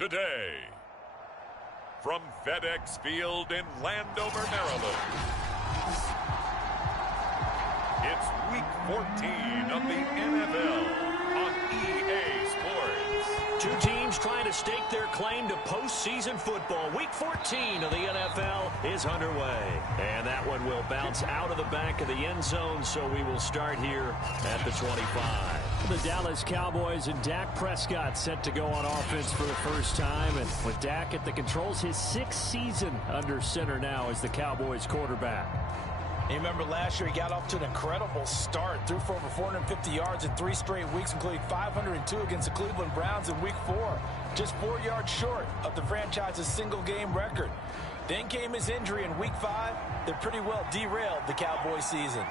today. From FedEx Field in Landover, Maryland, it's Week 14 of the NFL on EA Sports. Two teams trying to stake their claim to postseason football. Week 14 of the NFL is underway. And that one will bounce out of the back of the end zone, so we will start here at the 25. The Dallas Cowboys and Dak Prescott set to go on offense for the first time. And with Dak at the controls, his sixth season under center now as the Cowboys quarterback. You remember last year he got off to an incredible start. Threw for over 450 yards in 3 straight weeks, including 502 against the Cleveland Browns in Week 4. Just 4 yards short of the franchise's single-game record. Then came his injury in Week 5 that pretty well derailed the Cowboys season.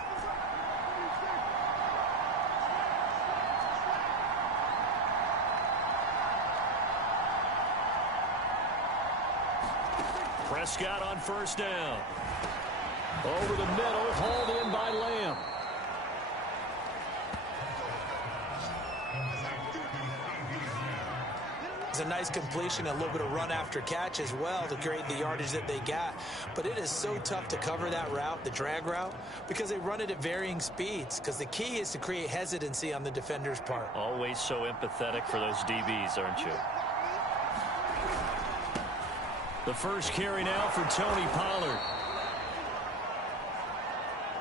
Prescott on first down. Over the middle, hauled in by Lamb. It's a nice completion, a little bit of run after catch as well to create the yardage that they got. But it is so tough to cover that route, the drag route, because they run it at varying speeds. Because the key is to create hesitancy on the defender's part. Always so empathetic for those DBs, aren't you? The first carry now for Tony Pollard.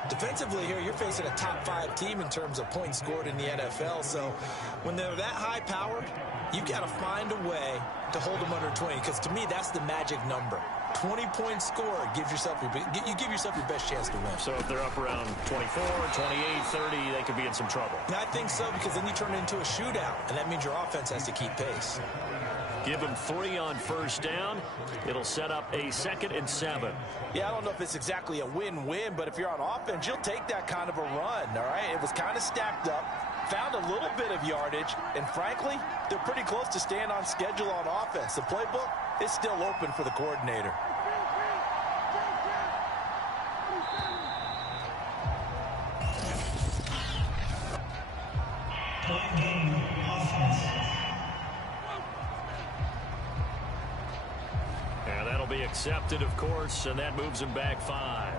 Defensively here, you're facing a top 5 team in terms of points scored in the NFL. So when they're that high powered, you've got to find a way to hold them under 20. Because to me, that's the magic number. 20 points scored gives yourself you give yourself your best chance to win. So if they're up around 24, 28, 30, they could be in some trouble. And I think so, because then you turn it into a shootout, and that means your offense has to keep pace. Give them 3 on first down. It'll set up a 2nd and 7. Yeah, I don't know if it's exactly a win-win, but if you're on offense, you'll take that kind of a run, all right? It was kind of stacked up, found a little bit of yardage, and frankly, they're pretty close to staying on schedule on offense. The playbook is still open for the coordinator. And that'll be accepted, of course, and that moves him back 5.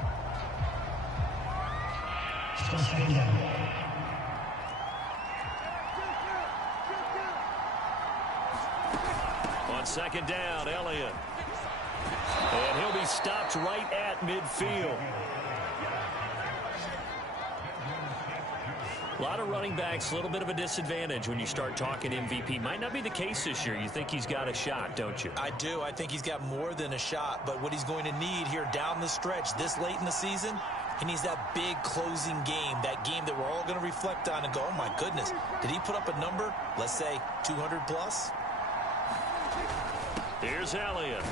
On second down, Elliott. And he'll be stopped right at midfield. A lot of running backs, a little bit of a disadvantage when you start talking MVP. Might not be the case this year. You think he's got a shot, don't you? I do. I think he's got more than a shot. But what he's going to need here down the stretch this late in the season, he needs that big closing game, that game that we're all going to reflect on and go, oh, my goodness, did he put up a number, let's say 200 plus? Here's Elliott.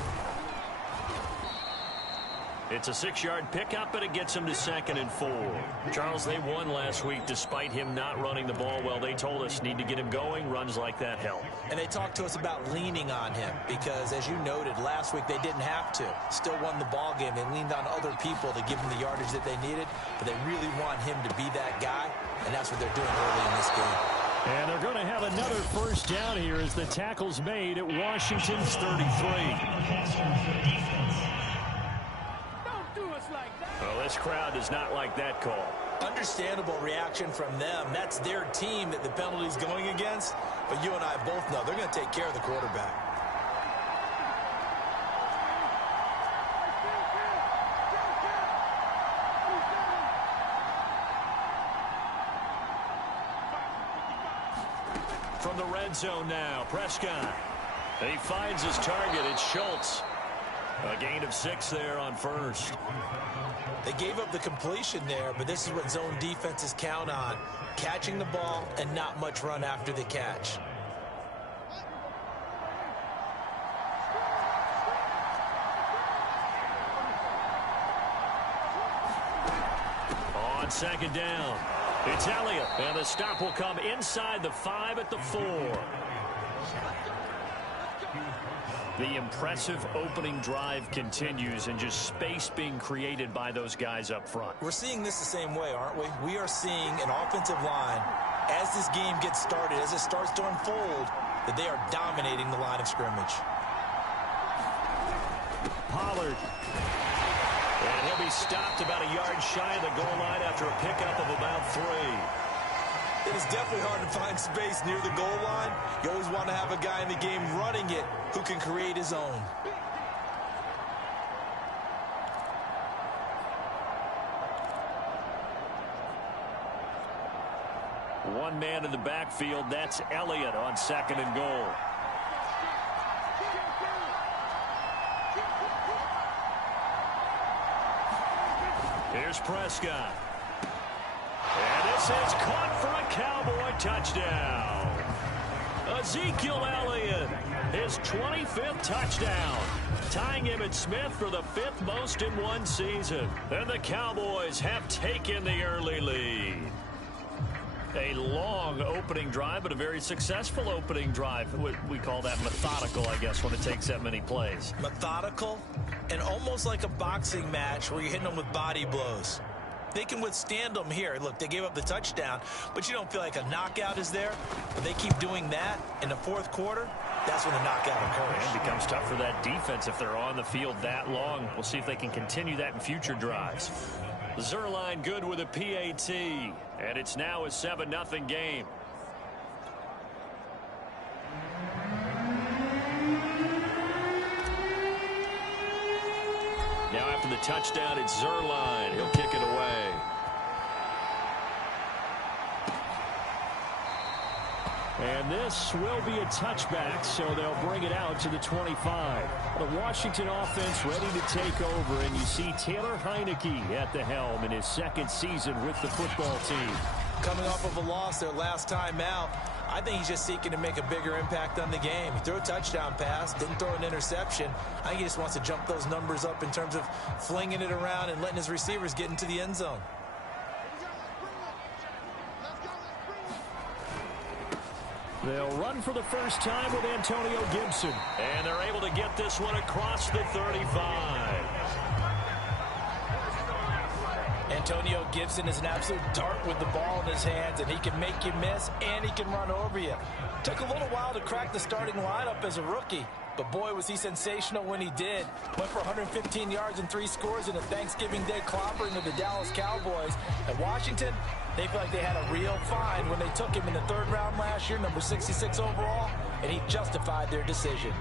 It's a 6-yard pickup, but it gets him to 2nd and 4. Charles, they won last week despite him not running the ball well. They told us need to get him going. Runs like that help. And they talked to us about leaning on him because, as you noted, last week they didn't have to. Still won the ball game. They leaned on other people to give them the yardage that they needed, but they really want him to be that guy, and that's what they're doing early in this game. And they're going to have another first down here as the tackle's made at Washington's 33. Well, this crowd does not like that call. Understandable reaction from them. That's their team that the penalty's going against. But you and I both know they're going to take care of the quarterback. From the red zone now, Prescott. He finds his target. It's Schultz. A gain of 6 there on first. They gave up the completion there, but this is what zone defenses count on. Catching the ball and not much run after the catch. On second down, it's Elliott, and the stop will come inside the 5 at the 4. The impressive opening drive continues, and just space being created by those guys up front. We're seeing this the same way, aren't we? We are seeing an offensive line as this game gets started, as it starts to unfold, that they are dominating the line of scrimmage. Pollard. And he'll be stopped about a yard shy of the goal line after a pickup of about 3. It is definitely hard to find space near the goal line. You always want to have a guy in the game running it who can create his own. One man in the backfield, that's Elliott on 2nd and goal. Here's Prescott. And this is caught for a Cowboy touchdown. Ezekiel Elliott, his 25th touchdown, tying Emmitt Smith for the 5th most in one season. And the Cowboys have taken the early lead. A long opening drive, but a very successful opening drive. We call that methodical, I guess, when it takes that many plays. Methodical and almost like a boxing match where you're hitting them with body blows. They can withstand them here. Look, they gave up the touchdown, but you don't feel like a knockout is there. But they keep doing that in the 4th quarter, that's when the knockout occurs. It becomes tough for that defense if they're on the field that long. We'll see if they can continue that in future drives. Zuerlein good with a PAT, and it's now a 7-0 game. Now after the touchdown, it's Zuerlein. He'll kick it away. And this will be a touchback, so they'll bring it out to the 25. The Washington offense ready to take over, and you see Taylor Heineke at the helm in his 2nd season with the football team. Coming off of a loss their last time out, I think he's just seeking to make a bigger impact on the game. He threw a touchdown pass, didn't throw an interception. I think he just wants to jump those numbers up in terms of flinging it around and letting his receivers get into the end zone. They'll run for the first time with Antonio Gibson. And they're able to get this one across the 35. Antonio Gibson is an absolute dart with the ball in his hands, and he can make you miss, and he can run over you. Took a little while to crack the starting lineup as a rookie, but boy, was he sensational when he did. Went for 115 yards and 3 scores in a Thanksgiving Day clobbering of the Dallas Cowboys. At Washington, they feel like they had a real find when they took him in the 3rd round last year, number 66 overall, and he justified their decision.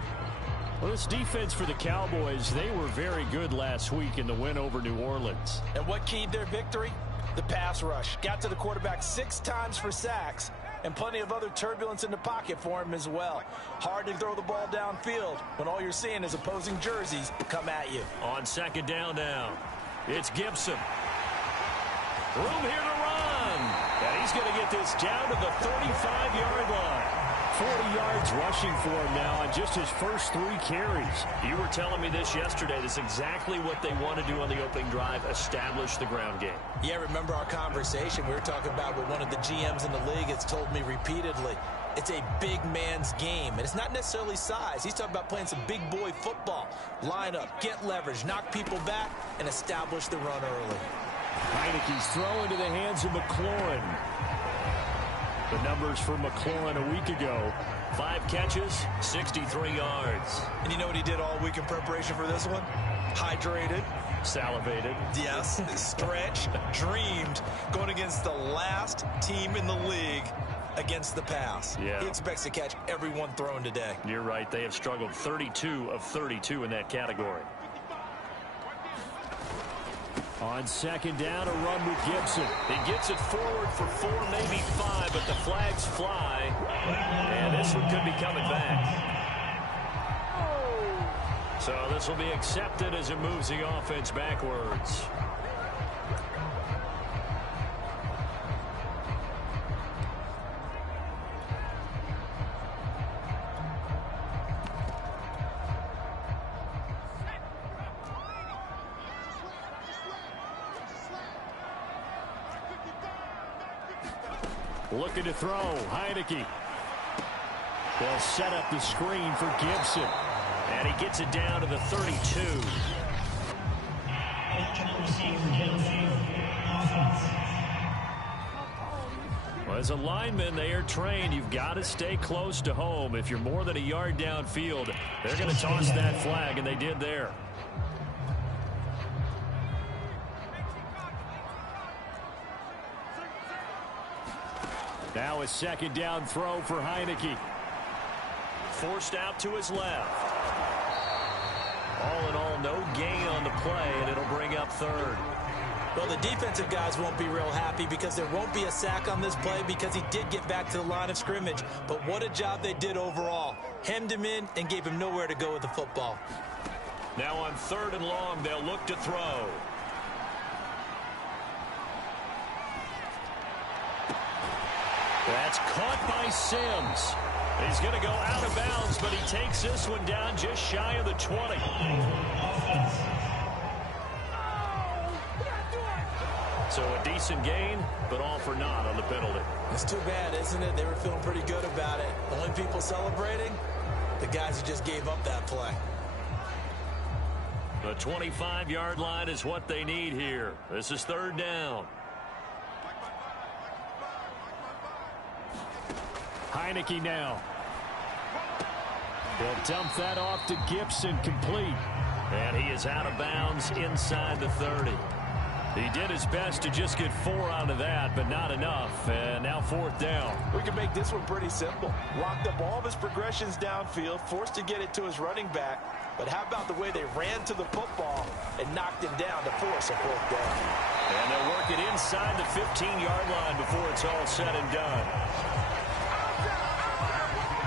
Well, this defense for the Cowboys, they were very good last week in the win over New Orleans. And what keyed their victory? The pass rush. Got to the quarterback 6 times for sacks, and plenty of other turbulence in the pocket for him as well. Hard to throw the ball downfield when all you're seeing is opposing jerseys come at you. On 2nd down now, it's Gibson. Room here to run. And he's going to get this down to the 35-yard line. 40 yards rushing for him now on just his first 3 carries. You were telling me this yesterday. This is exactly what they want to do on the opening drive, establish the ground game. Yeah, remember our conversation? We were talking about what one of the GMs in the league has told me repeatedly. It's a big man's game, and it's not necessarily size. He's talking about playing some big boy football. Line up, get leverage, knock people back, and establish the run early. Heineke's throw into the hands of McLaurin. The numbers for McLaurin a week ago. 5 catches, 63 yards. And you know what he did all week in preparation for this one? Hydrated. Salivated. Yes, stretched, dreamed, going against the last team in the league against the pass. Yeah. He expects to catch every one thrown today. You're right. They have struggled 32 of 32 in that category. On 2nd down, a run with Gibson. He gets it forward for 4, maybe 5, but the flags fly. And this one could be coming back. So this will be accepted as it moves the offense backwards. Looking to throw, Heineke. They'll set up the screen for Gibson. And he gets it down to the 32. Well, as a lineman, they are trained. You've got to stay close to home. If you're more than a yard downfield, they're going to toss that flag, and they did there. Now a second down throw for Heineke. Forced out to his left. All in all, no gain on the play, and it'll bring up third. Well, the defensive guys won't be real happy because there won't be a sack on this play because he did get back to the line of scrimmage. But what a job they did overall. Hemmed him in and gave him nowhere to go with the football. Now on 3rd and long, they'll look to throw. That's caught by Sims. He's going to go out of bounds, but he takes this one down just shy of the 20. So a decent gain, but all for naught on the penalty. It's too bad, isn't it? They were feeling pretty good about it. Only people celebrating, the guys who just gave up that play. The 25-yard line is what they need here. This is 3rd down. Heineke now. He'll dump that off to Gibson, complete. And he is out of bounds inside the 30. He did his best to just get 4 out of that, but not enough. And now 4th down. We can make this one pretty simple. Locked up all of his progressions downfield, forced to get it to his running back. But how about the way they ran to the football and knocked him down to force a 4th down? And they'll work it inside the 15-yard line before it's all said and done.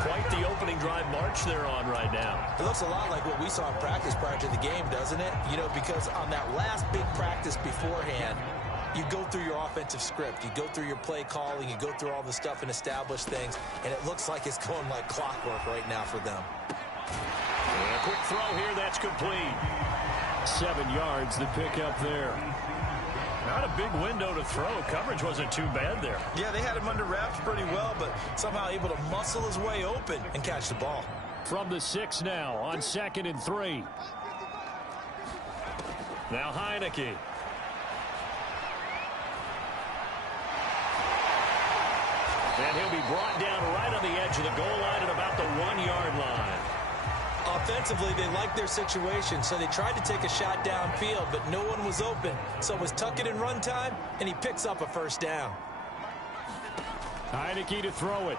Quite the opening drive march they're on right now. It looks a lot like what we saw in practice prior to the game, doesn't it? You know, because on that last big practice beforehand, you go through your offensive script. You go through your play calling. You go through all the stuff and establish things. And it looks like it's going like clockwork right now for them. And a quick throw here. That's complete. 7 yards, the pickup there. Not a big window to throw. Coverage wasn't too bad there. Yeah, they had him under wraps pretty well, but somehow able to muscle his way open and catch the ball. From the 6 now on 2nd and 3. Now Heineke. And he'll be brought down right on the edge of the goal line at about the 1-yard line. Offensively, they liked their situation, so they tried to take a shot downfield, but no one was open. So it was tuck it in run time, and he picks up a 1st down. Heineke to throw it.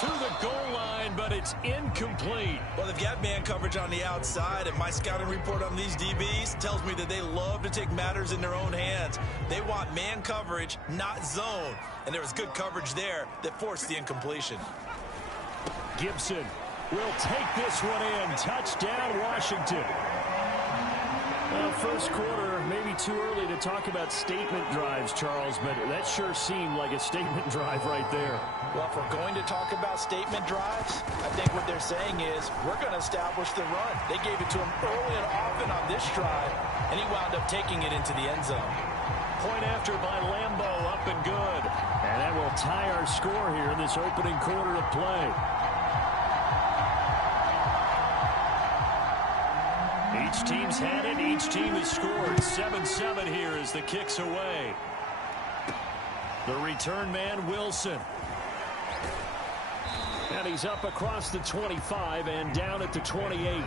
To the goal line, but it's incomplete. Well, they've got man coverage on the outside, and my scouting report on these DBs tells me that they love to take matters in their own hands. They want man coverage, not zone. And there was good coverage there that forced the incompletion. Gibson will take this one in. Touchdown, Washington. Well, first quarter, maybe too early to talk about statement drives, Charles, but that sure seemed like a statement drive right there. Well, if we're going to talk about statement drives, I think what they're saying is we're going to establish the run. They gave it to him early and often on this drive, and he wound up taking it into the end zone. Point after by Lambo, up and good. And that will tie our score here in this opening quarter of play. Each team's had it. Each team has scored. 7-7 here as the kick's away. The return man, Wilson. And he's up across the 25 and down at the 28.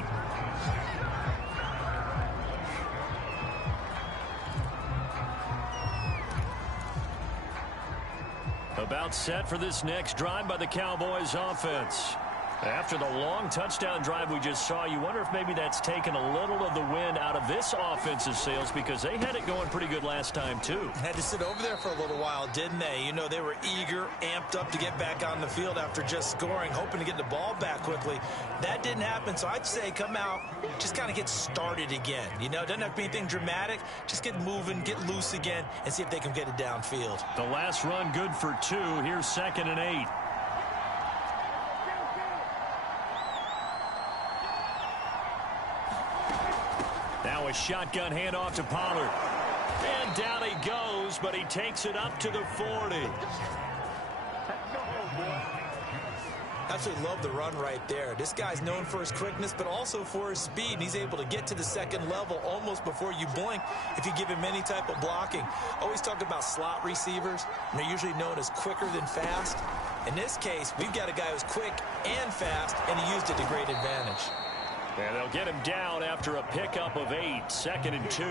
About set for this next drive by the Cowboys offense. After the long touchdown drive we just saw, you wonder if maybe that's taken a little of the wind out of this offensive sails because they had it going pretty good last time, too. Had to sit over there for a little while, didn't they? You know, they were eager, amped up to get back on the field after just scoring, hoping to get the ball back quickly. That didn't happen, so I'd say come out, just kind of get started again. You know, it doesn't have to be anything dramatic. Just get moving, get loose again, and see if they can get it downfield. The last run good for 2. Here's 2nd and 8. Now a shotgun handoff to Pollard. And down he goes, but he takes it up to the 40. Absolutely love the run right there. This guy's known for his quickness, but also for his speed. And he's able to get to the second level almost before you blink if you give him any type of blocking. Always talk about slot receivers, and they're usually known as quicker than fast. In this case, we've got a guy who's quick and fast, and he used it to great advantage. And they'll get him down after a pickup of 8, 2nd and 2.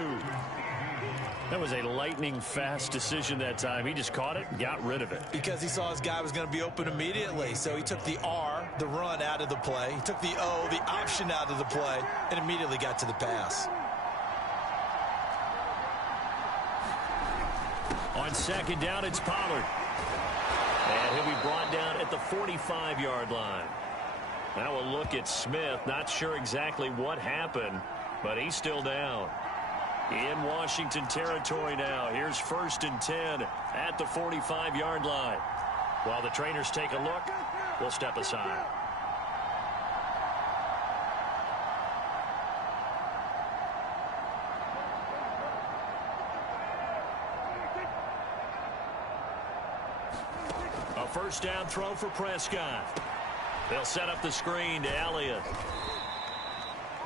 That was a lightning-fast decision that time. He just caught it and got rid of it. Because he saw his guy was going to be open immediately. So he took the R, the run, out of the play. He took the O, the option, out of the play, and immediately got to the pass. On 2nd down, it's Pollard. And he'll be brought down at the 45-yard line. Now we'll look at Smith. Not sure exactly what happened, but he's still down. In Washington territory now. Here's 1st and 10 at the 45-yard line. While the trainers take a look, we'll step aside. A 1st down throw for Prescott. They'll set up the screen to Elliott.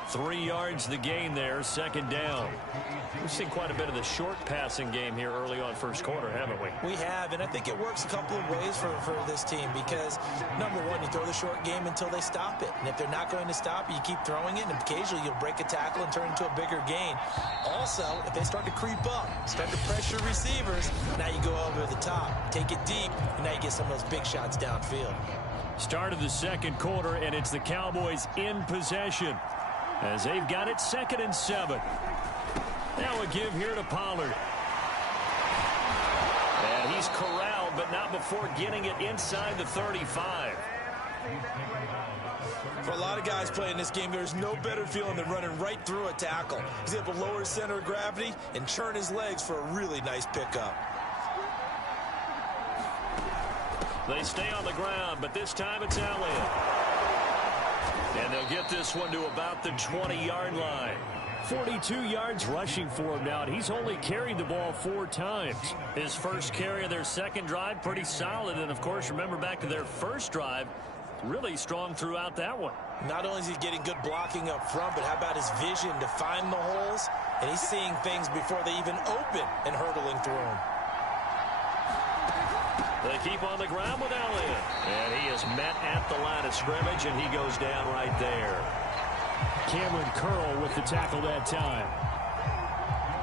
3 yards the gain there, 2nd down. We've seen quite a bit of the short passing game here early on first quarter, haven't we? We have, and I think it works a couple of ways for this team because, number one, you throw the short game until they stop it. And if they're not going to stop it, you keep throwing it, and occasionally you'll break a tackle and turn it into a bigger gain. Also, if they start to creep up, start to pressure receivers, now you go over the top, take it deep, and now you get some of those big shots downfield. Start of the 2nd quarter, and it's the Cowboys in possession as they've got it 2nd and 7. Now a give here to Pollard. And he's corralled, but not before getting it inside the 35. For a lot of guys playing this game, there's no better feeling than running right through a tackle. He's able to lower his center of gravity and churn his legs for a really nice pickup. They stay on the ground, but this time it's Elliott. And they'll get this one to about the 20-yard line. 42 yards rushing for him now, and he's only carried the ball 4 times. His first carry of their 2nd drive, pretty solid. And, of course, remember back to their 1st drive, really strong throughout that one. Not only is he getting good blocking up front, but how about his vision to find the holes? And he's seeing things before they even open and hurtling through them. They keep on the ground with Elliott. And he is met at the line of scrimmage, and he goes down right there. Cameron Curl with the tackle that time.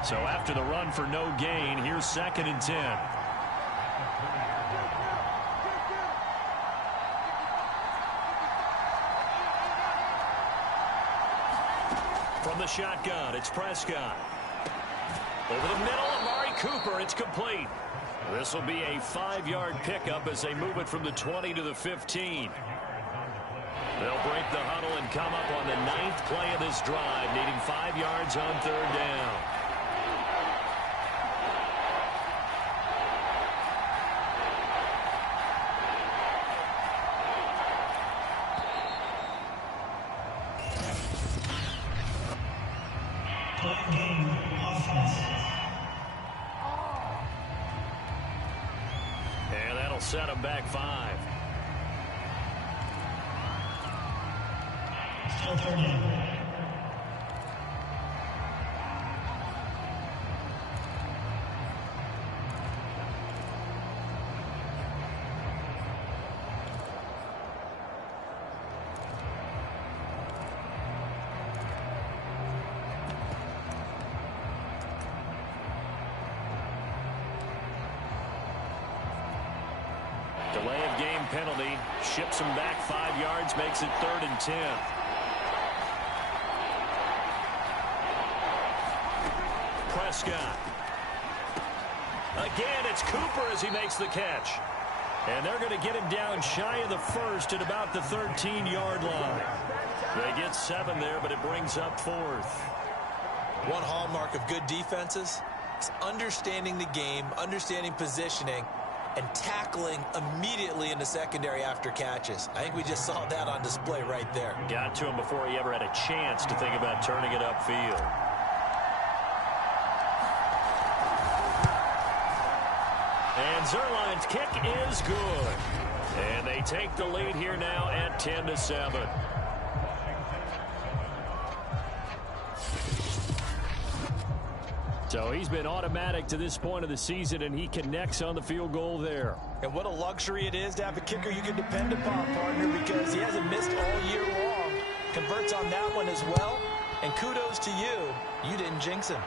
So after the run for no gain, here's 2nd and 10. From the shotgun, it's Prescott. Over the middle, Amari Cooper, it's complete. This will be a 5-yard pickup as they move it from the 20 to the 15. They'll break the huddle and come up on the 9th play of this drive, needing 5 yards on 3rd down. And that'll set them back 5. Still 30. Delay of game penalty ships them back 5 yards, makes it 3rd and 10. Prescott. Again, it's Cooper as he makes the catch. And they're going to get him down shy of the 1st at about the 13-yard line. They get 7 there, but it brings up 4th. One hallmark of good defenses is understanding the game, understanding positioning, and tackling immediately in the secondary after catches. I think we just saw that on display right there. Got to him before he ever had a chance to think about turning it upfield. And Zuerlein's kick is good. And they take the lead here now at 10-7. So he's been automatic to this point of the season, and he connects on the field goal there. And what a luxury it is to have a kicker you can depend upon, partner, because he hasn't missed all year long. Converts on that one as well. And kudos to you. You didn't jinx him.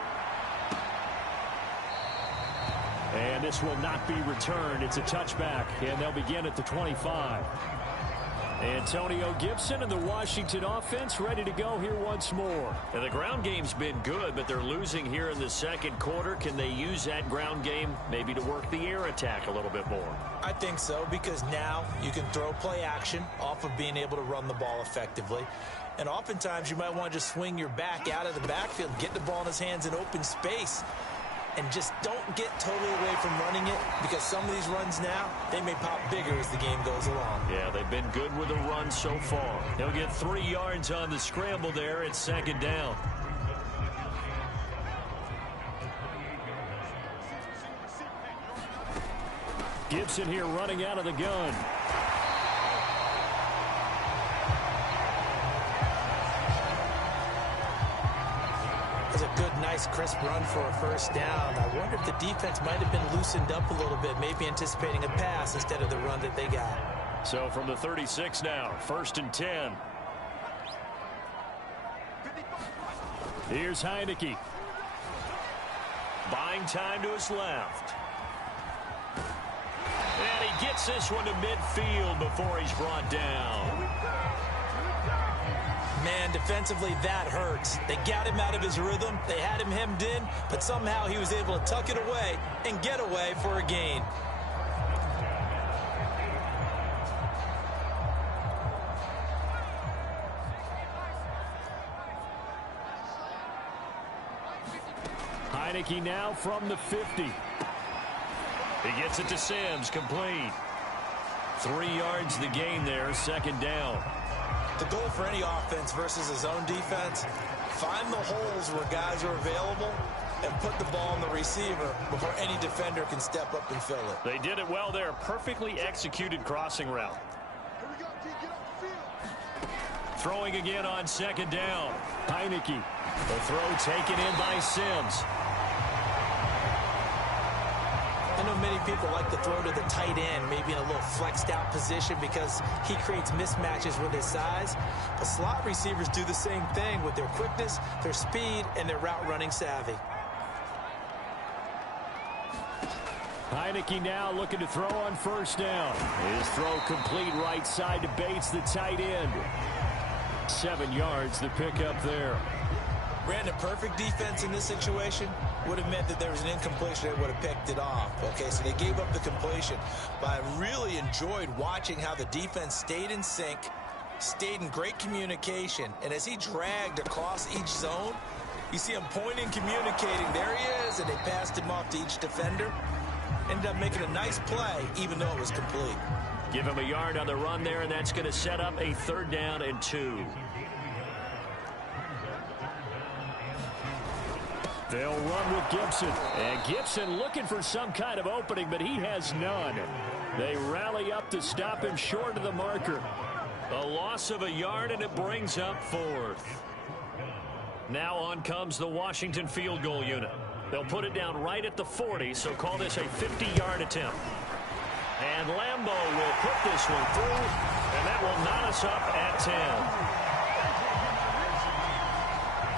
And this will not be returned. It's a touchback, and they'll begin at the 25. Antonio Gibson and the Washington offense ready to go here once more. And the ground game's been good, but they're losing here in the second quarter. Can they use that ground game maybe to work the air attack a little bit more? I think so, because now you can throw play action off of being able to run the ball effectively. And oftentimes you might want to just swing your back out of the backfield, get the ball in his hands in open space. And just don't get totally away from running it, because some of these runs now, they may pop bigger as the game goes along. Yeah, they've been good with the run so far. He'll get 3 yards on the scramble there at second down. Gibson here running out of the gun. That's a good, nice, crisp run for a first down. I wonder if the defense might have been loosened up a little bit, maybe anticipating a pass instead of the run that they got. So from the 36 now, 1st and 10. Here's Heineke. Buying time to his left. And he gets this one to midfield before he's brought down. Man, defensively, that hurts. They got him out of his rhythm. They had him hemmed in, but somehow he was able to tuck it away and get away for a gain. Heineke now from the 50. He gets it to Sims, complete. 3 yards the gain there, second down. The goal for any offense versus his own defense, find the holes where guys are available and put the ball on the receiver before any defender can step up and fill it. They did it well there. Perfectly executed crossing route. Throwing again on second down. Heineke. The throw taken in by Sims. I know many people like to throw to the tight end, maybe in a little flexed out position because he creates mismatches with his size. But slot receivers do the same thing with their quickness, their speed, and their route running savvy. Heineke now looking to throw on first down. His throw complete right side to Bates, the tight end. 7 yards, the pickup there. Brandon, perfect defense in this situation would have meant that there was an incompletion. They would have picked it off. Okay, so they gave up the completion. But I really enjoyed watching how the defense stayed in sync, stayed in great communication. And as he dragged across each zone, you see him pointing, communicating. There he is, and they passed him off to each defender. Ended up making a nice play, even though it was complete. Give him a yard on the run there, and that's going to set up a 3rd down and 2. They'll run with Gibson. And Gibson looking for some kind of opening, but he has none. They rally up to stop him short of the marker. A loss of a yard, and it brings up 4th. Now on comes the Washington field goal unit. They'll put it down right at the 40, so call this a 50-yard attempt. And Lambo will put this one through, and that will knot us up at 10.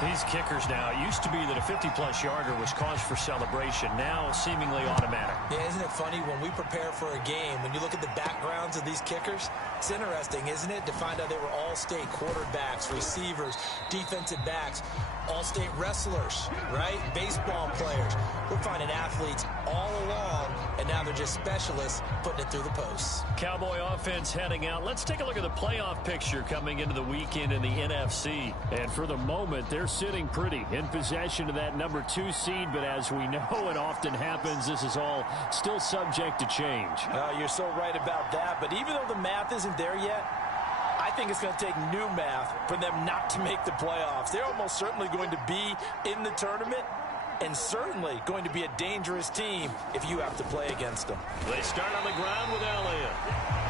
These kickers now, it used to be that a 50-plus yarder was cause for celebration. Now seemingly automatic. Yeah, isn't it funny when we prepare for a game, when you look at the backgrounds of these kickers, it's interesting, isn't it, to find out they were all-state quarterbacks, receivers, defensive backs, all-state wrestlers, right? Baseball players. We're finding athletes all along, and now they're just specialists putting it through the posts. Cowboy offense heading out. Let's take a look at the playoff picture coming into the weekend in the NFC. And for the moment, they're sitting pretty in possession of that number 2 seed, but as we know it often happens, this is all still subject to change. You're so right about that, but even though the math isn't there yet, I think it's going to take new math for them not to make the playoffs. They're almost certainly going to be in the tournament and certainly going to be a dangerous team if you have to play against them. They start on the ground with Elliott.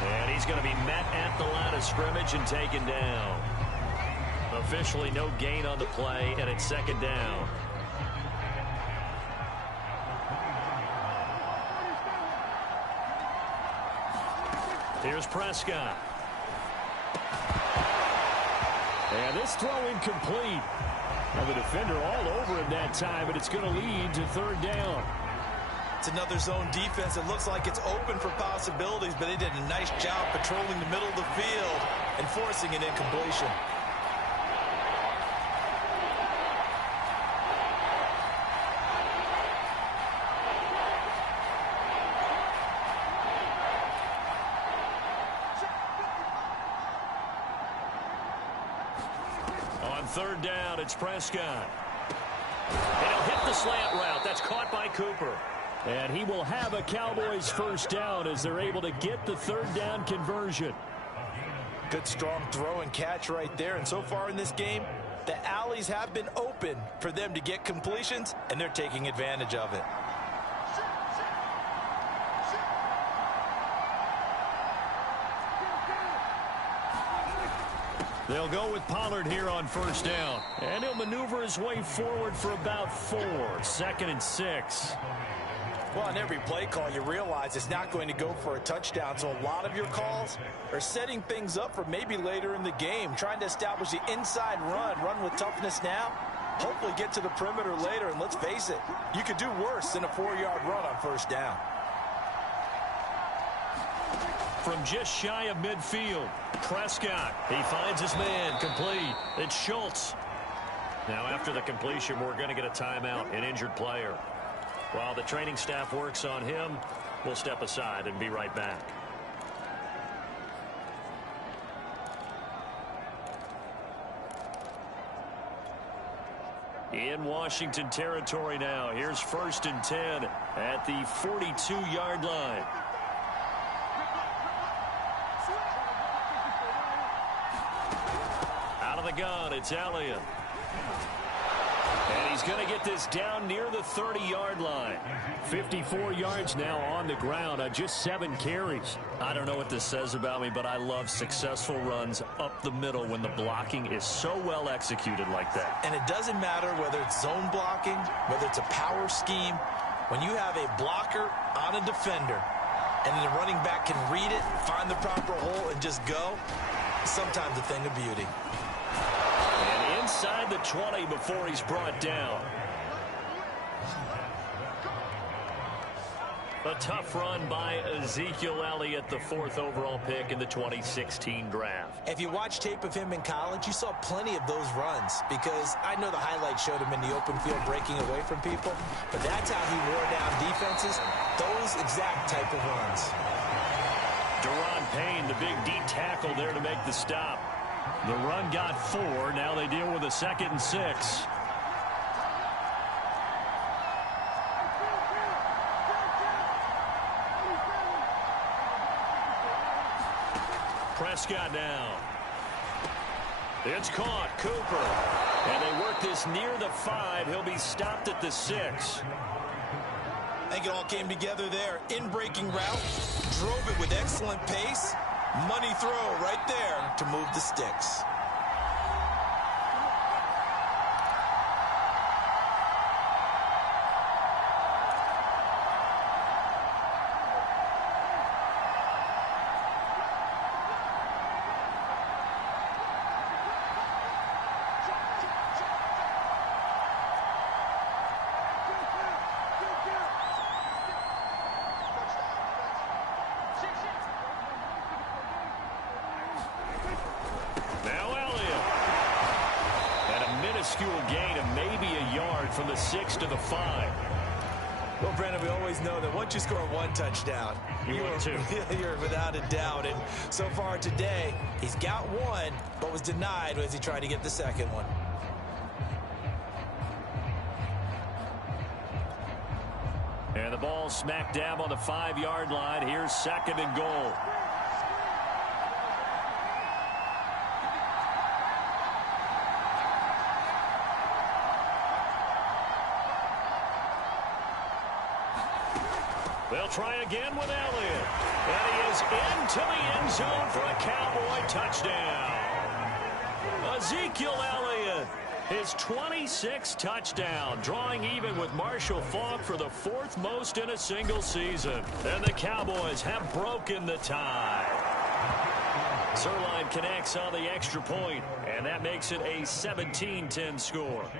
And he's He's going to be met at the line of scrimmage and taken down. Officially no gain on the play, and it's second down. Here's Prescott. And this throw incomplete. Now the defender all over him that time, but it's going to lead to third down. It's another zone defense. It looks like it's open for possibilities, but they did a nice job patrolling the middle of the field and forcing an incompletion. On third down, it's Prescott. And he'll hit the slant route. That's caught by Cooper. And he will have a Cowboys first down as they're able to get the third down conversion. Good strong throw and catch right there. And so far in this game, the alleys have been open for them to get completions, and they're taking advantage of it. They'll go with Pollard here on first down. And he'll maneuver his way forward for about 4. 2nd and 6. Well, on every play call, you realize it's not going to go for a touchdown. So a lot of your calls are setting things up for maybe later in the game, trying to establish the inside run with toughness now, hopefully get to the perimeter later. And let's face it, you could do worse than a 4-yard run on first down. From just shy of midfield, Prescott. He finds his man, complete. It's Schultz. Now after the completion, we're going to get a timeout, an injured player. While the training staff works on him, we'll step aside and be right back. In Washington territory now. Here's 1st and 10 at the 42-yard line. Out of the gun, it's Elliott. And he's going to get this down near the 30-yard line. 54 yards now on the ground on just 7 carries. I don't know what this says about me, but I love successful runs up the middle when the blocking is so well executed like that. And it doesn't matter whether it's zone blocking, whether it's a power scheme. When you have a blocker on a defender and the running back can read it, find the proper hole, and just go, sometimes a thing of beauty. And inside the 20 before he's brought down. A tough run by Ezekiel Elliott, the 4th overall pick in the 2016 draft. If you watch tape of him in college, you saw plenty of those runs, because I know the highlights showed him in the open field breaking away from people, but that's how he wore down defenses, those exact type of runs. Daron Payne, the big D tackle there to make the stop. The run got 4. Now they deal with a 2nd and 6. Prescott down. It's caught. Cooper. And they work this near the 5. He'll be stopped at the 6. I think it all came together there. In breaking route, drove it with excellent pace. Money throw right there to move the sticks. Gain of maybe a yard from the 6 to the 5. Well, Brandon, we always know that once you score 1 touchdown, you're without a doubt. And so far today, he's got 1, but was denied as he tried to get the 2nd one. And the ball smack dab on the 5-yard line. Here's 2nd and goal. They'll try again with Elliott. And he is into the end zone for a Cowboy touchdown. Ezekiel Elliott, his 26th touchdown, drawing even with Marshall Faulk for the 4th most in a single season. And the Cowboys have broken the tie. Zuerlein connects on the extra point, and that makes it a 17-10 score.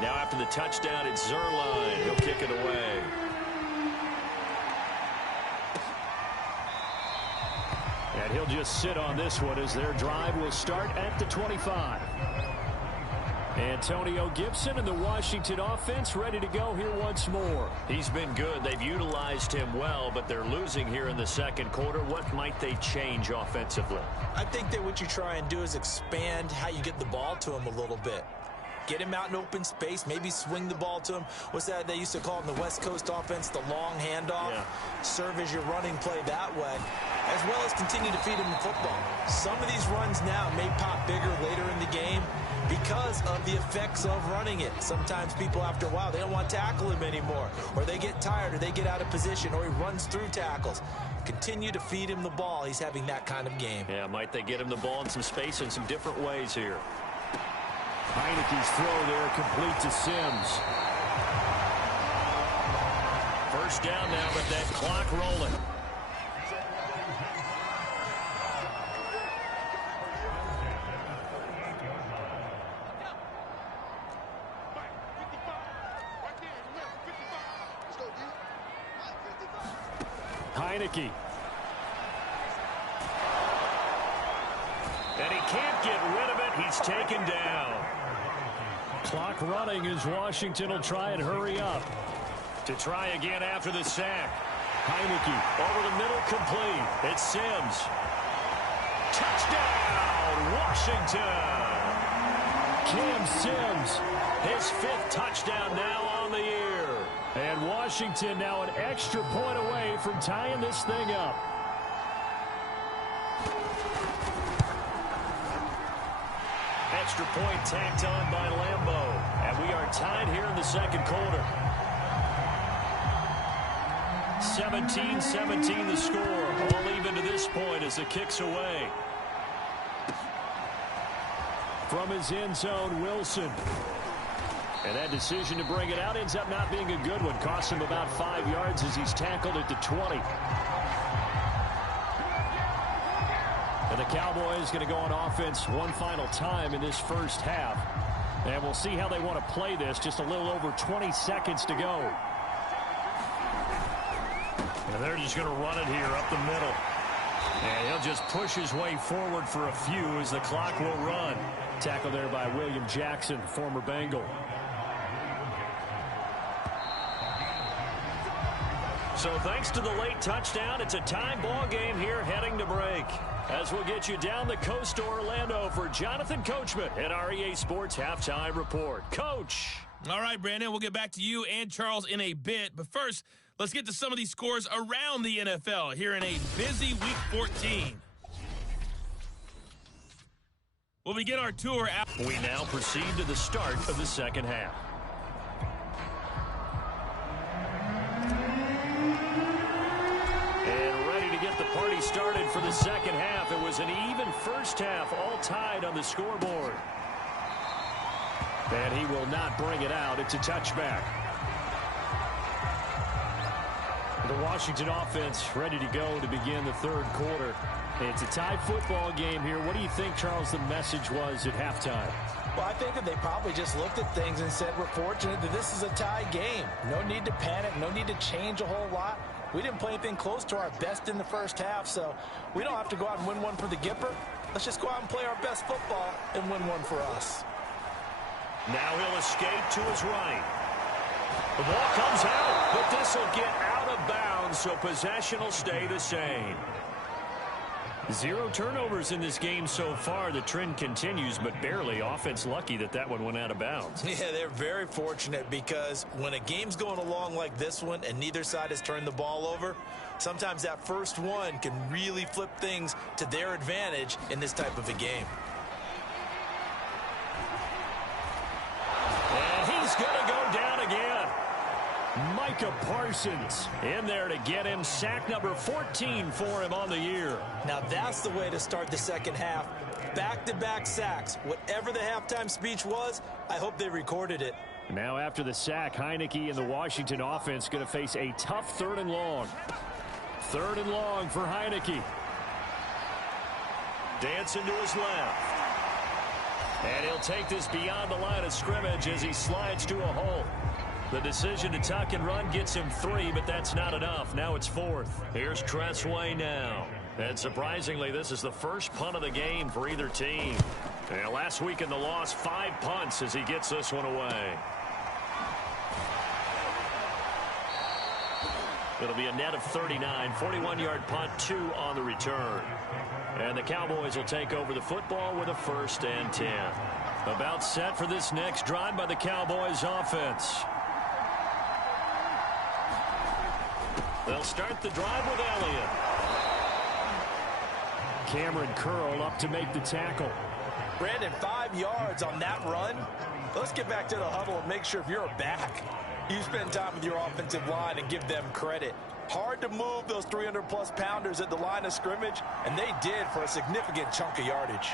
Now after the touchdown, it's Zuerlein. He'll kick it away. And he'll just sit on this one as their drive will start at the 25. Antonio Gibson and the Washington offense ready to go here once more. He's been good. They've utilized him well, but they're losing here in the second quarter. What might they change offensively? I think that what you try and do is expand how you get the ball to him a little bit. Get him out in open space, maybe swing the ball to him. What's that they used to call in the West Coast offense, the long handoff? Yeah. Serve as your running play that way, as well as continue to feed him the football. Some of these runs now may pop bigger later in the game because of the effects of running it. Sometimes people, after a while, they don't want to tackle him anymore, or they get tired, or they get out of position, or he runs through tackles. Continue to feed him the ball. He's having that kind of game. Yeah, might they get him the ball in some space in some different ways here. Heineke's throw there complete to Sims. First down now, but that clock rolling. Heineke. And he can't get rid of it. He's taken down. Clock running as Washington will try and hurry up. To try again after the sack. Heineke over the middle, complete. It's Sims. Touchdown, Washington. Cam Sims, his 5th touchdown now on the year. And Washington now an extra point away from tying this thing up. Extra point tacked on by Lambeau. And we are tied here in the second quarter. 17-17 the score. All even to this point as the kick's away. From his end zone, Wilson. And that decision to bring it out ends up not being a good one. Costs him about 5 yards as he's tackled at the 20. And the Cowboys going to go on offense one final time in this first half. And we'll see how they want to play this. Just a little over 20 seconds to go. And they're just going to run it here up the middle. And he'll just push his way forward for a few as the clock will run. Tackle there by William Jackson, former Bengal. So thanks to the late touchdown, it's a tie ball game here heading to break. As we'll get you down the coast to Orlando for Jonathan Coachman at our EA Sports Halftime Report. Coach. All right, Brandon, we'll get back to you and Charles in a bit. But first, let's get to some of these scores around the NFL here in a busy Week 14. We'll begin our tour. We now proceed to the start of the second half. And ready to get the party started for the second half. It was an even first half, all tied on the scoreboard. And he will not bring it out. It's a touchback. The Washington offense ready to go to begin the third quarter. It's a tie football game here. What do you think, Charles, the message was at halftime? Well, I think that they probably just looked at things and said, we're fortunate that this is a tie game. No need to panic. No need to change a whole lot. We didn't play anything close to our best in the first half, so we don't have to go out and win one for the Gipper. Let's just go out and play our best football and win one for us. Now he'll escape to his right. The ball comes out, but this will get out of bounds, so possession will stay the same. 0 turnovers in this game so far. The trend continues, but barely. Offense lucky that one went out of bounds. Yeah, they're very fortunate because when a game's going along like this one and neither side has turned the ball over, sometimes that first one can really flip things to their advantage in this type of a game. And he's going to go down again. Micah Parsons in there to get him sack number 14 for him on the year. Now that's the way to start the second half. Back-to-back sacks. Whatever the halftime speech was, I hope they recorded it. Now after the sack, Heineke and the Washington offense going to face a tough 3rd and long. 3rd and long for Heineke. Dancing to his left. And he'll take this beyond the line of scrimmage as he slides to a hole. The decision to tuck and run gets him 3, but that's not enough. Now it's 4th. Here's Tressway now. And surprisingly, this is the first punt of the game for either team. And last week in the loss, 5 punts as he gets this one away. It'll be a net of 39, 41-yard punt, 2 on the return. And the Cowboys will take over the football with a 1st and 10. About set for this next drive by the Cowboys offense. They'll start the drive with Elliott. Cameron Curl up to make the tackle. Brandon, 5 yards on that run. Let's get back to the huddle and make sure if you're back, you spend time with your offensive line and give them credit. Hard to move those 300-plus pounders at the line of scrimmage, and they did for a significant chunk of yardage.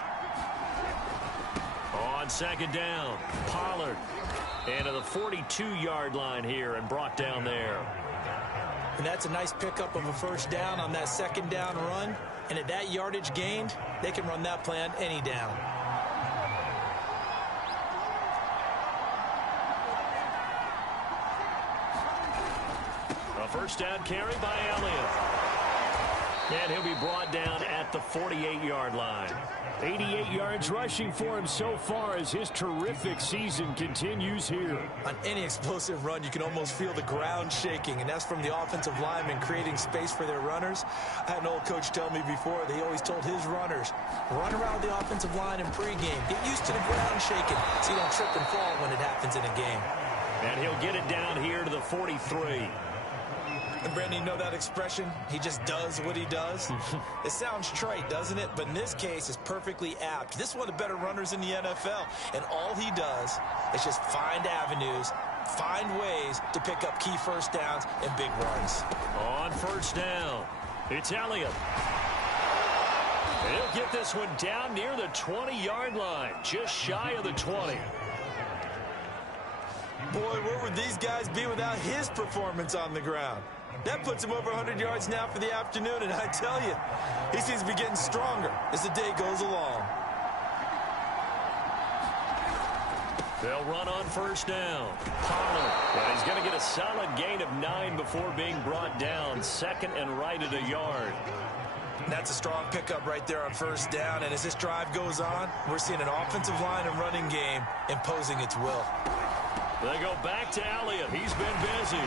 On 2nd down, Pollard. And to the 42-yard line here and brought down there. And that's a nice pickup of a 1st down on that 2nd down run. And at that yardage gained, they can run that play on any down. A 1st down carry by Elliott. And he'll be brought down at the 48-yard line. 88 yards rushing for him so far as his terrific season continues here. On any explosive run, you can almost feel the ground shaking, and that's from the offensive linemen creating space for their runners. I had an old coach tell me before that he always told his runners, run around the offensive line in pregame. Get used to the ground shaking so you don't trip and fall when it happens in a game. And he'll get it down here to the 43. And Brandon, you know that expression? He just does what he does. It sounds trite, doesn't it? But in this case, it's perfectly apt. This is one of the better runners in the NFL. And all he does is just find avenues, find ways to pick up key first downs and big runs. On first down, it's Elliott. He'll get this one down near the 20-yard line, just shy of the 20. Boy, where would these guys be without his performance on the ground? That puts him over 100 yards now for the afternoon, and I tell you, he seems to be getting stronger as the day goes along. They'll run on first down. Pollard. And he's going to get a solid gain of 9 before being brought down. Second and right at a yard. That's a strong pickup right there on first down, and as this drive goes on, we're seeing an offensive line and running game imposing its will. They go back to Elliott. He's been busy.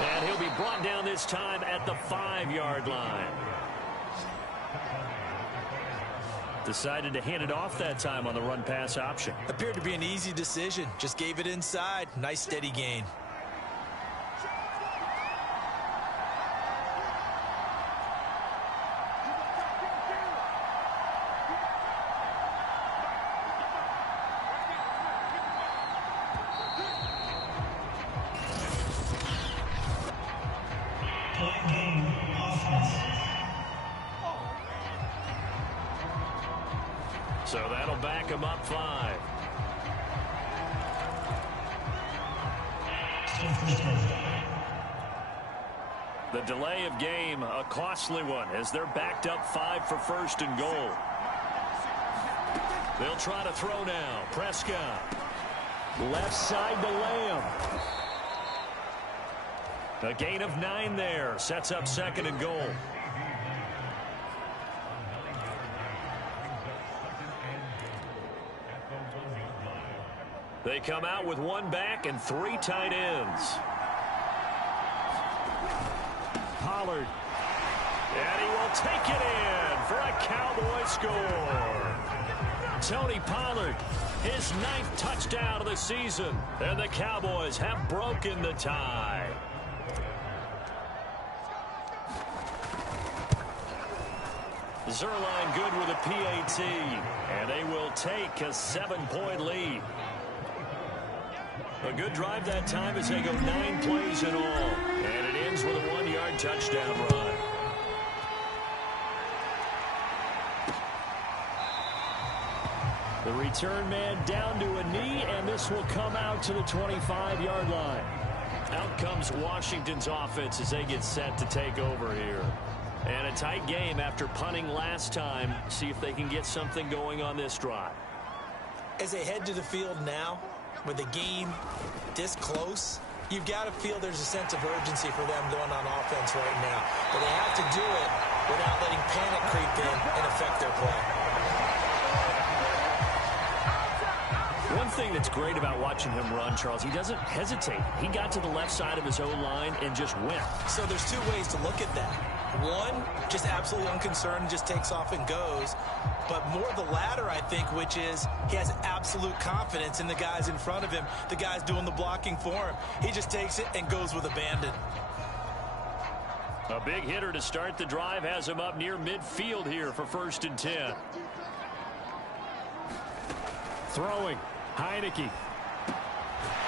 And he'll be brought down this time at the 5-yard line. Decided to hand it off that time on the run-pass option. Appeared to be an easy decision. Just gave it inside. Nice steady gain. So that'll back him up 5. The delay of game, a costly one, as they're backed up 5 for first and goal. They'll try to throw now. Prescott. Left side to Lamb. A gain of 9 there. Sets up second and goal. They come out with 1 back and 3 tight ends. Pollard. And he will take it in for a Cowboy score. Tony Pollard, his 9th touchdown of the season. And the Cowboys have broken the tie. Zuerlein good with a PAT. And they will take a 7-point lead. A good drive that time as they go 9 plays in all. And it ends with a 1-yard touchdown run. The return man down to a knee, and this will come out to the 25-yard line. Out comes Washington's offense as they get set to take over here. And a tight game after punting last time. See if they can get something going on this drive. As they head to the field now, with the game this close, you've got to feel there's a sense of urgency for them going on offense right now. But they have to do it without letting panic creep in and affect their play. One thing that's great about watching him run, Charles, he doesn't hesitate. He got to the left side of his O-line and just went. So there's 2 ways to look at that. One, just absolutely unconcerned, just takes off and goes. But more the latter, I think, which is he has absolute confidence in the guys in front of him, the guys doing the blocking for him. He just takes it and goes with abandon. A big hitter to start the drive has him up near midfield here for 1st and 10. Throwing, Heineke.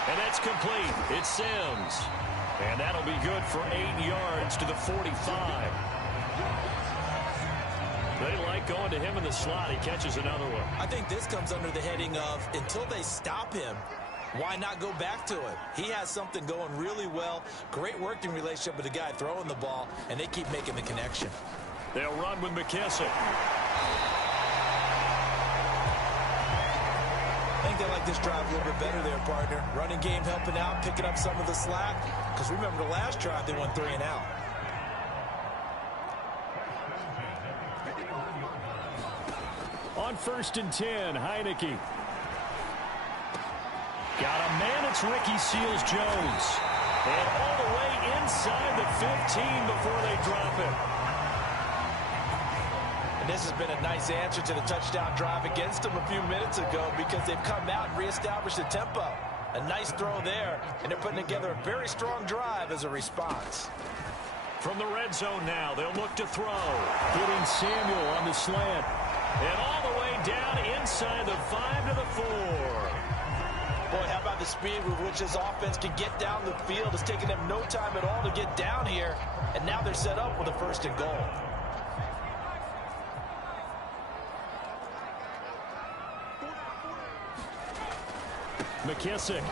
And that's complete. It's Sims. And that'll be good for 8 yards to the 45. They like going to him in the slot. He catches another one. I think this comes under the heading of until they stop him, why not go back to it? He has something going really well. Great working relationship with the guy throwing the ball, and they keep making the connection. They'll run with McKissick. I think they like this drive a little bit better there, partner. Running game helping out, picking up some of the slack. Because remember the last drive, they went 3 and out. on 1st and 10. Heineke. Got a man. It's Ricky Seals-Jones. And all the way inside the 15 before they drop it. And this has been a nice answer to the touchdown drive against them a few minutes ago because they've come out and reestablished the tempo. A nice throw there, and they're putting together a very strong drive as a response. From the red zone now, they'll look to throw. Getting Samuel on the slant. And all the way down inside the 5 to the 4. Boy, how about the speed with which this offense can get down the field? It's taken them no time at all to get down here, and now they're set up with a 1st and goal. McKissick.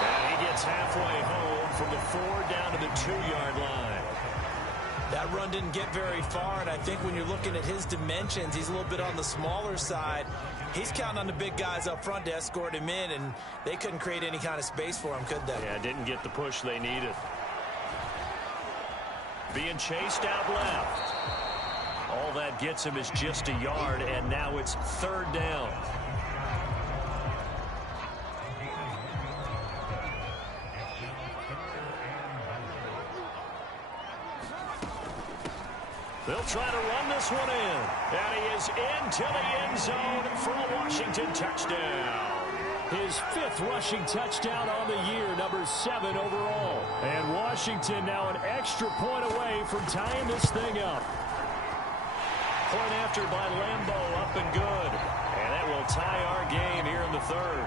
And he gets halfway home from the 4 down to the 2-yard line. That run didn't get very far, and I think when you're looking at his dimensions, he's a little bit on the smaller side. He's counting on the big guys up front to escort him in, and they couldn't create any kind of space for him, could they? Yeah, didn't get the push they needed. Being chased out left. All that gets him is just a yard, and now it's 3rd down. They'll try to run this one in. And he is into the end zone for a Washington touchdown. His 5th rushing touchdown on the year, number 7 overall. And Washington now an extra point away from tying this thing up. Point after by Lambeau, up and good. And that will tie our game here in the 3rd.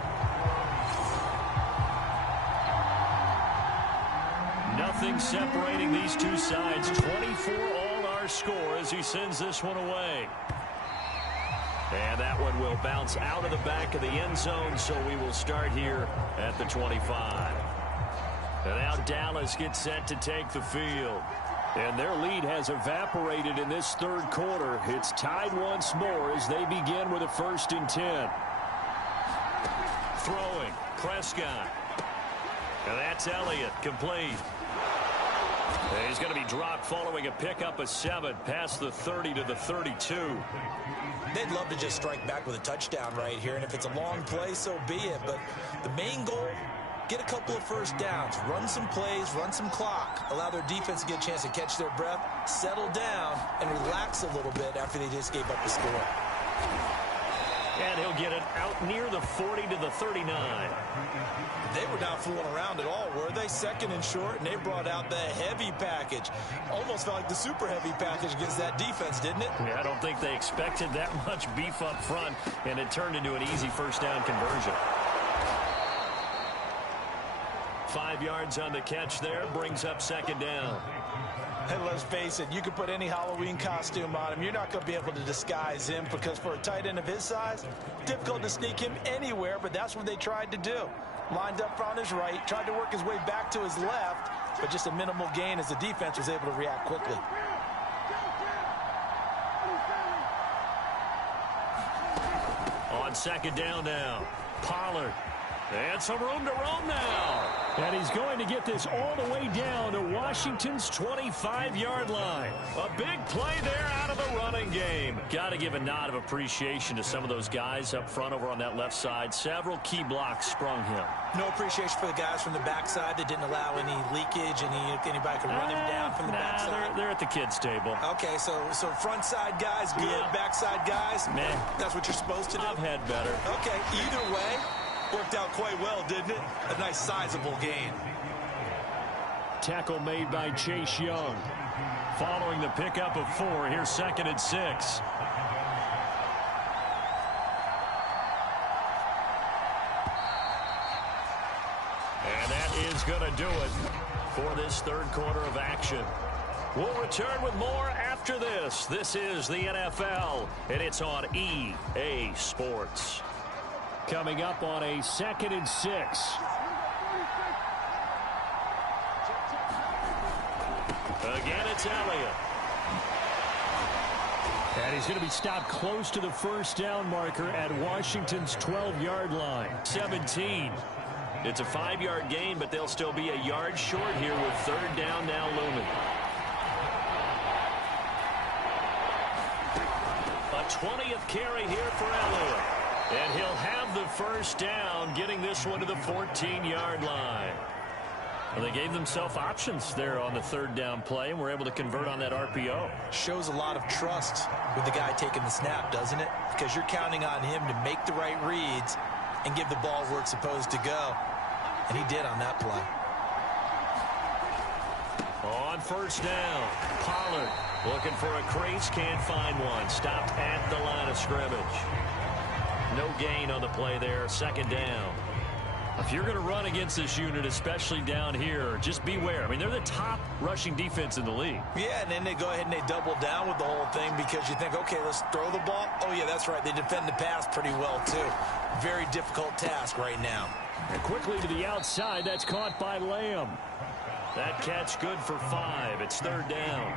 Nothing separating these two sides. 24 score as he sends this one away. And that one will bounce out of the back of the end zone, so we will start here at the 25. And now Dallas gets set to take the field. And their lead has evaporated in this 3rd quarter. It's tied once more as they begin with a 1st and 10. Throwing, Prescott. And that's Elliott, complete. He's going to be dropped following a pickup of 7 past the 30 to the 32. They'd love to just strike back with a touchdown right here, and if it's a long play, so be it. But the main goal, get a couple of 1st downs, run some plays, run some clock, allow their defense to get a chance to catch their breath, settle down, and relax a little bit after they just gave up the score. And he'll get it out near the 40 to the 39. They were not fooling around at all, were they? 2nd and short, and they brought out the heavy package. Almost felt like the super heavy package against that defense, didn't it? Yeah, I don't think they expected that much beef up front, and it turned into an easy 1st down conversion. 5 yards on the catch there, brings up 2nd down. And let's face it, you can put any Halloween costume on him. You're not going to be able to disguise him because for a tight end of his size, difficult to sneak him anywhere, but that's what they tried to do. Lined up on his right, tried to work his way back to his left, but just a minimal gain as the defense was able to react quickly. On 2nd down now, Pollard. And some room to roam now. And he's going to get this all the way down to Washington's 25-yard line. A big play there out of the running game. Got to give a nod of appreciation to some of those guys up front over on that left side. Several key blocks sprung him. No appreciation for the guys from the backside that didn't allow any leakage, anybody could run him down from the backside. They're at the kids' table. Okay, so front side guys good, yeah. Backside guys, meh. That's what you're supposed to do? I've had better. Okay, either way, worked out quite well, didn't it? A nice sizable gain. Tackle made by Chase Young. Following the pickup of 4, here's 2nd and 6. And that is going to do it for this 3rd quarter of action. We'll return with more after this. This is the NFL, and it's on EA Sports. Coming up on a 2nd and 6. Again, it's Elliott. And he's going to be stopped close to the 1st down marker at Washington's 12-yard line. 17. It's a 5-yard gain, but they'll still be a yard short here with 3rd down now looming. A 20th carry here for Elliott. And he'll have the first down, getting this one to the 14-yard line. Well, they gave themselves options there on the third down play, and were able to convert on that RPO. Shows a lot of trust with the guy taking the snap, doesn't it? Because you're counting on him to make the right reads and give the ball where it's supposed to go. And he did on that play. On first down, Pollard looking for a crease, can't find one. Stopped at the line of scrimmage. No gain on the play there, second down. If you're going to run against this unit, especially down here, just beware. I mean, they're the top rushing defense in the league. Yeah, and then they go ahead and they double down with the whole thing because you think, okay, let's throw the ball. Oh, yeah, that's right. They defend the pass pretty well, too. Very difficult task right now. And quickly to the outside, that's caught by Lamb. That catch good for 5. It's third down.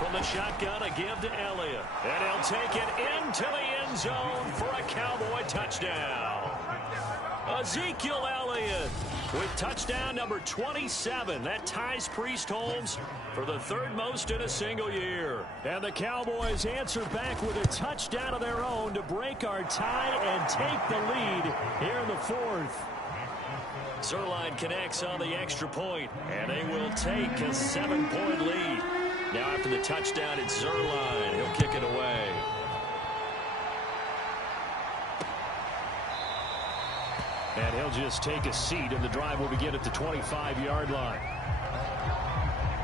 From the shotgun, a give to Elliott. And he'll take it into the end zone for a Cowboy touchdown. Ezekiel Elliott with touchdown number 27. That ties Priest Holmes for the third most in a single year. And the Cowboys answer back with a touchdown of their own to break our tie and take the lead here in the fourth. Zuerlein connects on the extra point, and they will take a 7-point lead. Now after the touchdown, it's Zuerlein. He'll kick it away. And he'll just take a seat, and the drive will begin at the 25-yard line.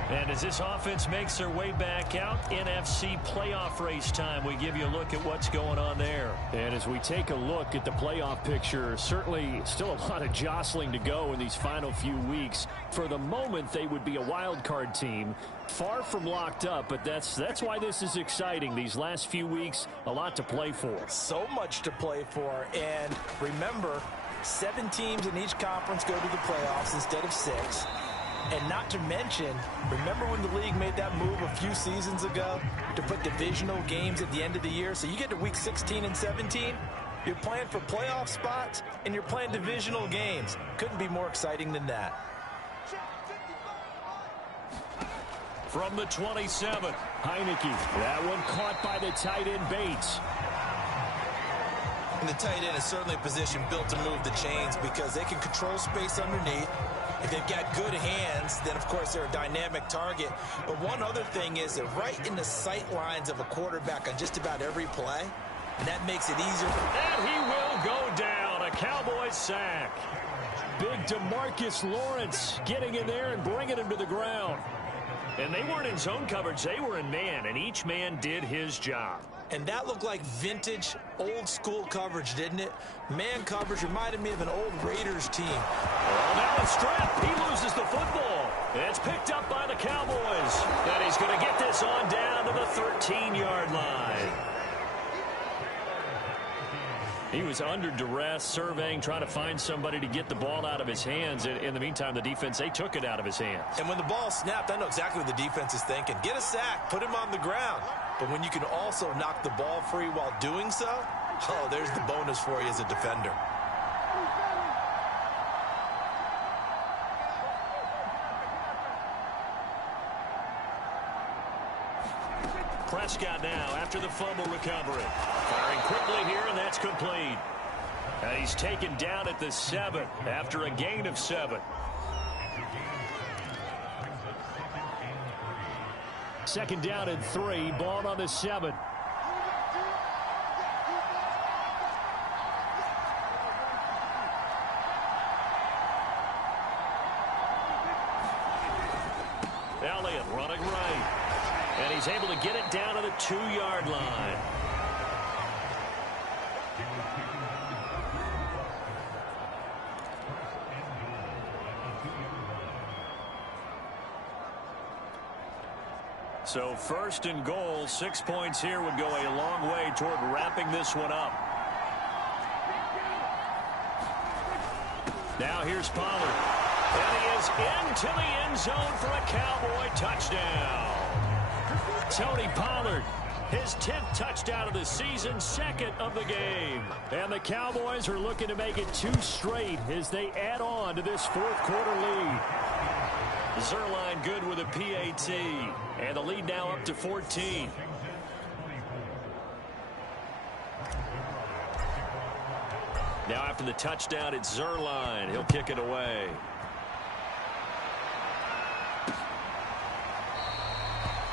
And as this offense makes their way back out, NFC playoff race time, we give you a look at what's going on there. And as we take a look at the playoff picture, certainly still a lot of jostling to go in these final few weeks. For the moment, they would be a wild card team, far from locked up, but that's why this is exciting. These last few weeks, a lot to play for. So much to play for, and remember, 7 teams in each conference go to the playoffs instead of 6. And not to mention, remember when the league made that move a few seasons ago to put divisional games at the end of the year? So you get to week 16 and 17, you're playing for playoff spots, and you're playing divisional games. Couldn't be more exciting than that. From the 27, Heineke. That one caught by the tight end Bates. And the tight end is certainly a position built to move the chains because they can control space underneath. If they've got good hands, then, of course, they're a dynamic target. But one other thing is that right in the sight lines of a quarterback on just about every play, and that makes it easier. And he will go down. A Cowboy sack. Big DeMarcus Lawrence getting in there and bringing him to the ground. And they weren't in zone coverage. They were in man, and each man did his job. And that looked like vintage, old-school coverage, didn't it? Man coverage reminded me of an old Raiders team. Oh, now a strap. He loses the football. It's picked up by the Cowboys. And he's going to get this on down to the 13-yard line. He was under duress, surveying, trying to find somebody to get the ball out of his hands. In the meantime, the defense, they took it out of his hands. And when the ball snapped, I know exactly what the defense is thinking. Get a sack, put him on the ground. But when you can also knock the ball free while doing so, oh, there's the bonus for you as a defender. Prescott now after the fumble recovery. Firing quickly here, and that's complete. And he's taken down at the 7 after a gain of 7. Second down and 3, ball on the 7. Elliott running right. And he's able to get it down to the 2-yard line. So first and goal, 6 points here would go a long way toward wrapping this one up. Now here's Pollard. And he is into the end zone for a Cowboy touchdown. Tony Pollard His 10th touchdown of the season, second of the game. And the Cowboys are looking to make it 2 straight as they add on to this fourth quarter lead. Zuerlein good with a PAT. And the lead now up to 14. Now after the touchdown, it's Zuerlein. He'll kick it away.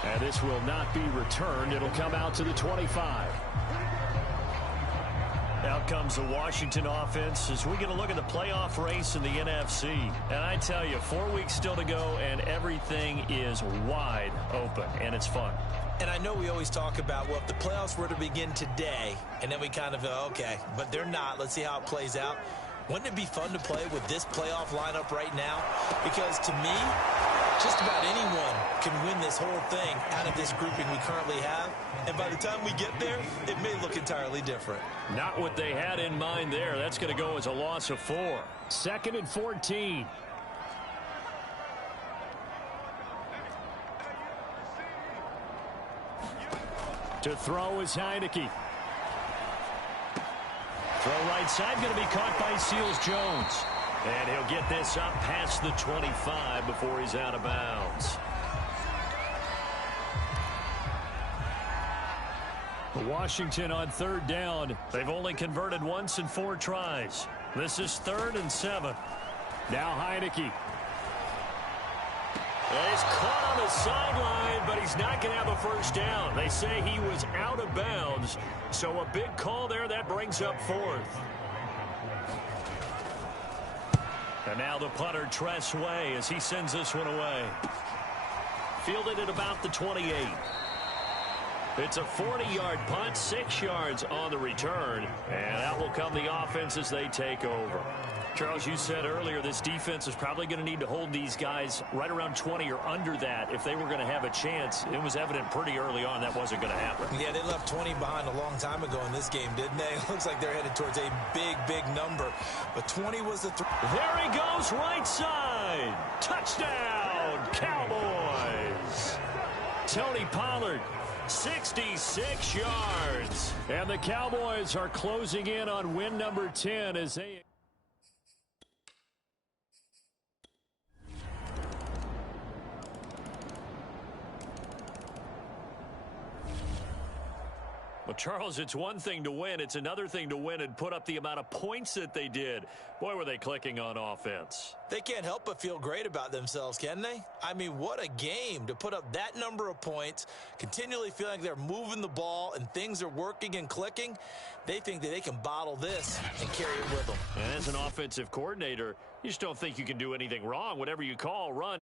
And this will not be returned. It'll come out to the 25. Out comes the Washington offense as we get a look at the playoff race in the NFC. And I tell you, 4 weeks still to go, and everything is wide open, and it's fun. And I know we always talk about, well, if the playoffs were to begin today, and then we kind of go, okay, but they're not. Let's see how it plays out. Wouldn't it be fun to play with this playoff lineup right now? Because to me, just about anyone can win this whole thing out of this grouping we currently have. And by the time we get there, it may look entirely different. Not what they had in mind there. That's going to go as a loss of 4. 2nd and 14. To throw is Heineke. Throw right side, going to be caught by Seals-Jones. And he'll get this up past the 25 before he's out of bounds. Washington on 3rd down. They've only converted once in 4 tries. This is 3rd and 7. Now Heineke. He's caught on the sideline, but he's not going to have a first down. They say he was out of bounds. So a big call there. That brings up 4th. And now the punter, Tress Way, as he sends this one away. Fielded at about the 28. It's a 40-yard punt, 6 yards on the return. And out will come the offense as they take over. Charles, you said earlier this defense is probably going to need to hold these guys right around 20 or under that if they were going to have a chance. It was evident pretty early on that wasn't going to happen. Yeah, they left 20 behind a long time ago in this game, didn't they? It looks like they're headed towards a big, big number. But 20 was the... There he goes, right side. Touchdown, Cowboys. Tony Pollard, 66 yards. And the Cowboys are closing in on win number 10 as they... Well, Charles, it's one thing to win. It's another thing to win and put up the amount of points that they did. Boy, were they clicking on offense. They can't help but feel great about themselves, can they? I mean, what a game to put up that number of points, continually feeling like they're moving the ball and things are working and clicking. They think that they can bottle this and carry it with them. And as an offensive coordinator, you just don't think you can do anything wrong. Whatever you call, run.